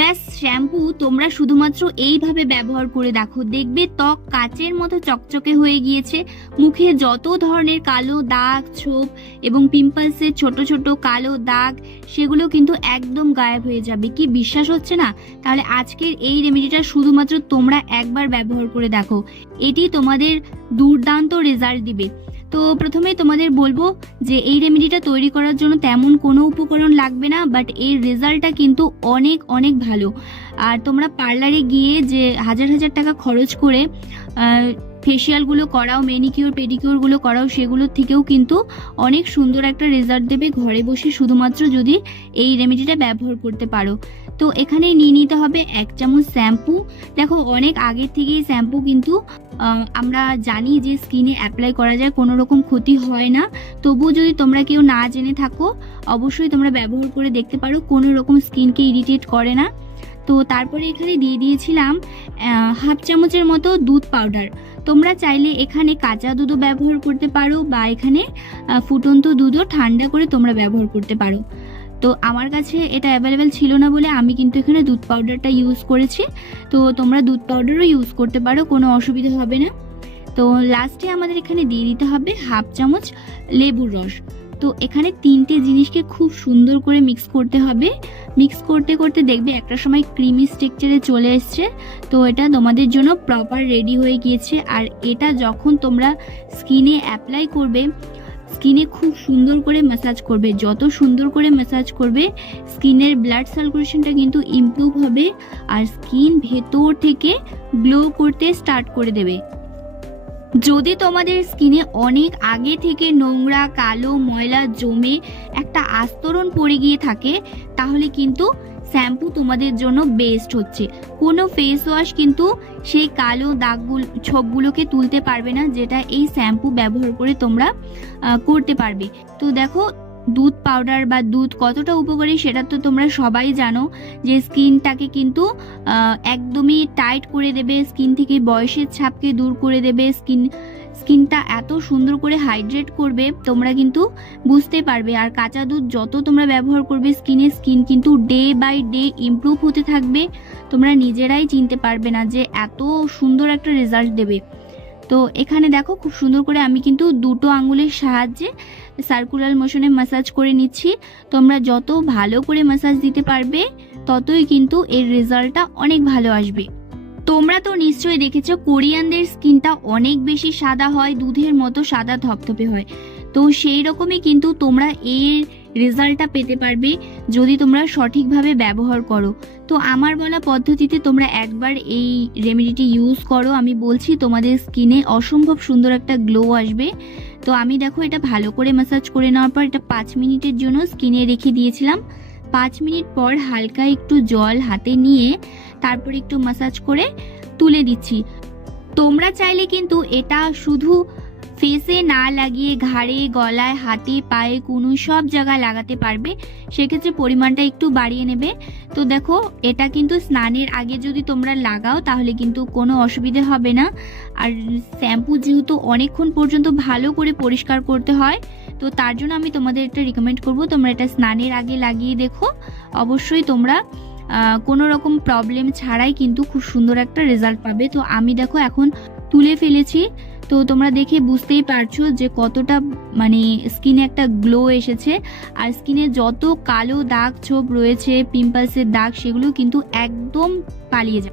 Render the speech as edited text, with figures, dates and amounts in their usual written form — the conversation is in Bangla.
ব্যাস শ্যাম্পু তোমরা শুধুমাত্র এইভাবে ব্যবহার করে দেখো, দেখবে ত্বক কাচের মতো চকচকে হয়ে গিয়েছে। মুখে যত ধরনের কালো দাগ, ছোপ এবং পিম্পলসের ছোট ছোট কালো দাগ সেগুলো কিন্তু একদম গায়েব হয়ে যাবে। কি বিশ্বাস হচ্ছে না? তাহলে আজকের এই রেমেডিটা শুধুমাত্র তোমরা একবার ব্যবহার করে দেখো, এটি তোমাদের দুর্দান্ত রেজাল্ট দিবে। তো প্রথমে তোমাদের বলবো যে এই রেমেডিটা তৈরি করার জন্য তেমন কোনো উপকরণ লাগবে না, বাট এর রেজাল্টটা কিন্তু অনেক অনেক ভালো। আর তোমরা পার্লারে গিয়ে যে হাজার হাজার টাকা খরচ করে ফেসিয়ালগুলো করাও, ম্যানিকিউর পেডিকিউরগুলো করাও, সেগুলোর থেকেও কিন্তু অনেক সুন্দর একটা রেজাল্ট দেবে ঘরে বসে, শুধুমাত্র যদি এই রেমেডিটা ব্যবহার করতে পারো। তো এখানে নিয়ে নিতে হবে 1 চামচ শ্যাম্পু। দেখো অনেক আগের থেকেই শ্যাম্পু কিন্তু আমরা জানি যে স্কিনে অ্যাপ্লাই করা যায়, কোনো রকম ক্ষতি হয় না। তবুও যদি তোমরা কেউ না জেনে থাকো অবশ্যই তোমরা ব্যবহার করে দেখতে পারো, কোনো রকম স্কিনকে ইরিটেট করে না। তো তারপরে এখানে দিয়ে দিয়েছিলাম 1/2 চামচের মতো দুধ পাউডার। তোমরা চাইলে এখানে কাঁচা দুধও ব্যবহার করতে পারো বা এখানে ফুটন্ত দুধও ঠান্ডা করে তোমরা ব্যবহার করতে পারো। তো আমার কাছে এটা অ্যাভেলেবেল ছিল না বলে আমি কিন্তু এখানে দুধ পাউডারটা ইউজ করেছি। তো তোমরা দুধ পাউডারও ইউজ করতে পারো, কোনো অসুবিধা হবে না। তো লাস্টে আমাদের এখানে দিয়ে দিতে হবে 1/2 চামচ লেবুর রস। তো এখানে 3টে জিনিসকে খুব সুন্দর করে মিক্স করতে হবে। মিক্স করতে করতে দেখবে একটা সময় ক্রিমি স্ট্রাকচারে চলে এসছে। তো এটা তোমাদের জন্য প্রপার রেডি হয়ে গিয়েছে। আর এটা যখন তোমরা স্কিনে অ্যাপ্লাই করবে, স্কিনে খুব সুন্দর করে ম্যাসাজ করবে। যত সুন্দর করে ম্যাসাজ করবে স্কিনের ব্লাড সার্কুলেশনটা কিন্তু ইমপ্রুভ হবে আর স্কিন ভেতর থেকে গ্লো করতে স্টার্ট করে দেবে। যদি তোমাদের স্কিনে অনেক আগে থেকে নোংরা, কালো, ময়লা জমে একটা আস্তরণ পড়ে গিয়ে থাকে, তাহলে কিন্তু শ্যাম্পু তোমাদের জন্য বেস্ট হচ্ছে। কোনো ফেস ওয়াশ কিন্তু সেই কালো দাগগুলো, ছোপগুলোকে তুলতে পারবে না, যেটা এই শ্যাম্পু ব্যবহার করে তোমরা করতে পারবে। তো দেখো দুধ পাউডার বা দুধ কতটা উপকারী সেটা তো তোমরা সবাই জানো, যে স্কিনটাকে কিন্তু একদমই টাইট করে দেবে, স্কিন থেকে বয়সের ছাপকে দূর করে দেবে, স্কিনটা এত সুন্দর করে হাইড্রেট করবে তোমরা কিন্তু বুঝতে পারবে। আর কাঁচা দুধ যত তোমরা ব্যবহার করবে স্কিন কিন্তু ডে বাই ডে ইমপ্রুভ হতে থাকবে। তোমরা নিজেরাই চিনতে পারবে না যে এত সুন্দর একটা রেজাল্ট দেবে। তো এখানে দেখো খুব সুন্দর করে আমি কিন্তু 2টো আঙুলের সাহায্যে সার্কুলার মোশনে ম্যাসাজ করে নিচ্ছি। তোমরা যত ভালো করে ম্যাসাজ দিতে পারবে ততই কিন্তু এর রেজাল্টটা অনেক ভালো আসবে। তোমরা তো নিশ্চয়ই দেখেছো কোরিয়ানদের স্কিনটা অনেক বেশি সাদা হয়, দুধের মতো সাদা ধপধপে হয়। তো সেই রকমই কিন্তু তোমরা এর রেজাল্টটা পেতে পারবে যদি তোমরা সঠিকভাবে ব্যবহার করো। তো আমার বলা পদ্ধতিতে তোমরা একবার এই রেমেডিটি ইউজ করো, আমি বলছি তোমাদের স্কিনে অসম্ভব সুন্দর একটা গ্লো আসবে। তো আমি দেখো এটা ভালো করে ম্যাসাজ করে নেওয়ার পর এটা 5 মিনিটের জন্য স্কিনে রেখে দিয়েছিলাম। 5 মিনিট পর হালকা একটু জল হাতে নিয়ে তারপর একটু ম্যাসাজ করে তুলে দিচ্ছি। তোমরা চাইলে কিন্তু এটা শুধু ফেসে না লাগিয়ে ঘাড়ে, গলায়, হাতে, পায়ে, কুনু সব জায়গায় লাগাতে পারবে, সেক্ষেত্রে পরিমাণটা একটু বাড়িয়ে নেবে। তো দেখো এটা কিন্তু স্নানের আগে যদি তোমরা লাগাও তাহলে কিন্তু কোনো অসুবিধে হবে না। আর শ্যাম্পু যেহেতু অনেকক্ষণ পর্যন্ত ভালো করে পরিষ্কার করতে হয়, তো তার জন্য আমি তোমাদের এটা রিকমেন্ড করবো তোমরা এটা স্নানের আগে লাগিয়ে দেখো। অবশ্যই তোমরা কোনো রকম প্রবলেম ছাড়াই কিন্তু খুব সুন্দর একটা রেজাল্ট পাবে। তো আমি দেখো এখন তুলে ফেলেছি। তো তোমরা দেখে বুঝতেই পারছো যে কতটা মানে স্কিনে একটা গ্লো এসেছে। আর স্কিনে যত কালো দাগ ছোপ রয়েছে, পিম্পলসের দাগ, সেগুলো কিন্তু একদম পালিয়ে যাবে।